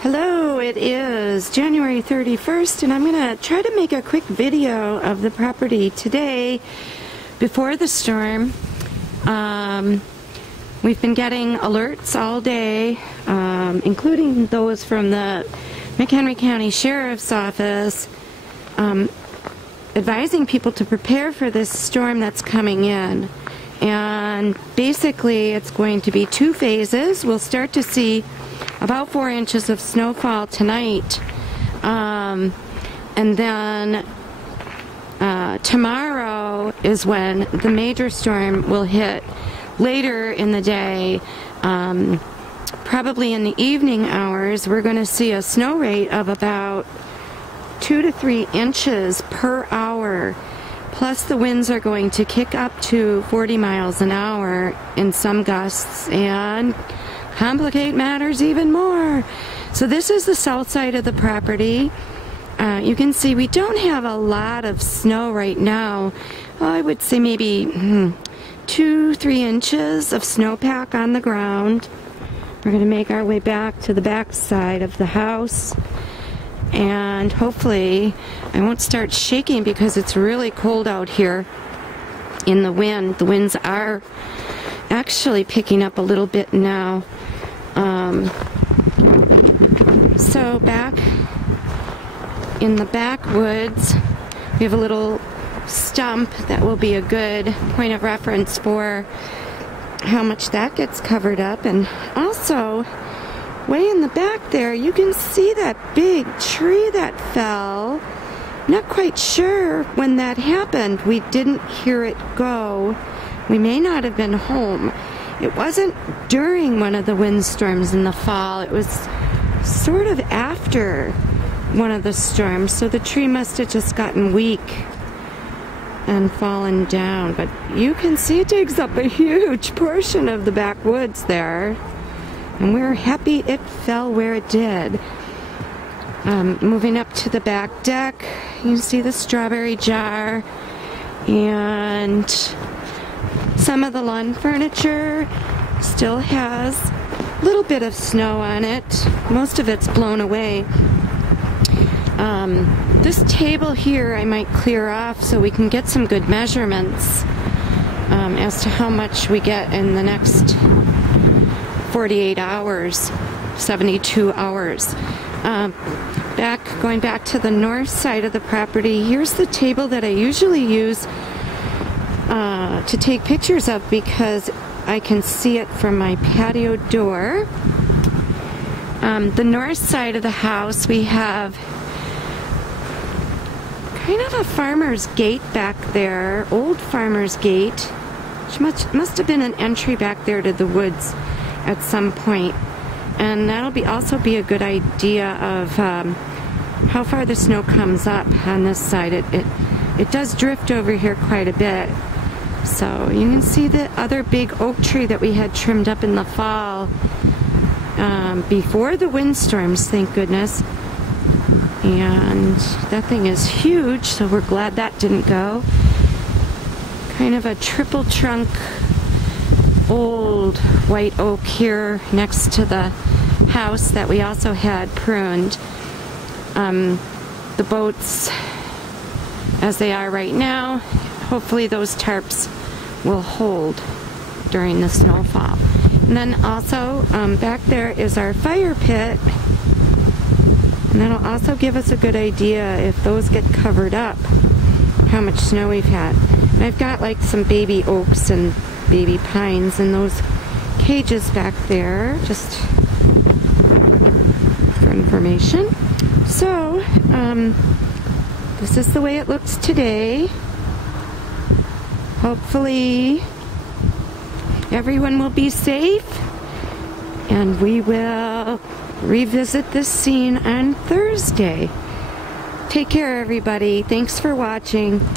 Hello, it is January 31st and I'm going to try to make a quick video of the property today before the storm. We've been getting alerts all day, including those from the McHenry County Sheriff's Office, advising people to prepare for this storm that's coming in. And basically it's going to be two phases. We'll start to see about 4 inches of snowfall tonight, and then tomorrow is when the major storm will hit later in the day. Probably in the evening hours we're going to see a snow rate of about 2 to 3 inches per hour, plus the winds are going to kick up to 40 miles an hour in some gusts and complicate matters even more. So this is the south side of the property. You can see we don't have a lot of snow right now. I would say maybe 2-3 inches of snowpack on the ground. We're going to make our way back to the back side of the house, and hopefully I won't start shaking because it's really cold out here in the wind. The winds are actually picking up a little bit now. So back in the backwoods we have a little stump that will be a good point of reference for how much that gets covered up. And also way in the back there you can see that big tree that fell. Not quite sure when that happened. We didn't hear it go. We may not have been home. It wasn't during one of the windstorms in the fall. It was sort of after one of the storms, so the tree must have just gotten weak and fallen down. But you can see it takes up a huge portion of the backwoods there, and we're happy it fell where it did. Moving up to the back deck, you see the strawberry jar, and some of the lawn furniture still has a little bit of snow on it. Most of it's blown away. This table here I might clear off so we can get some good measurements as to how much we get in the next 48 hours, 72 hours. Going back to the north side of the property, here's the table that I usually use to take pictures of because I can see it from my patio door. The north side of the house we have kind of a farmer's gate back there, old farmer's gate, which must have been an entry back there to the woods at some point. And that'll also be a good idea of how far the snow comes up on this side. It does drift over here quite a bit. So you can see the other big oak tree that we had trimmed up in the fall before the windstorms, thank goodness. And that thing is huge, so we're glad that didn't go. Kind of a triple trunk old white oak here next to the house that we also had pruned. The boats as they are right now, hopefully those tarps will hold during the snowfall. And then also back there is our fire pit, and that'll also give us a good idea if those get covered up how much snow we've had. And I've got like some baby oaks and baby pines in those cages back there, just for information. So this is the way it looks today. Hopefully everyone will be safe, and we will revisit this scene on Thursday. Take care, everybody. Thanks for watching.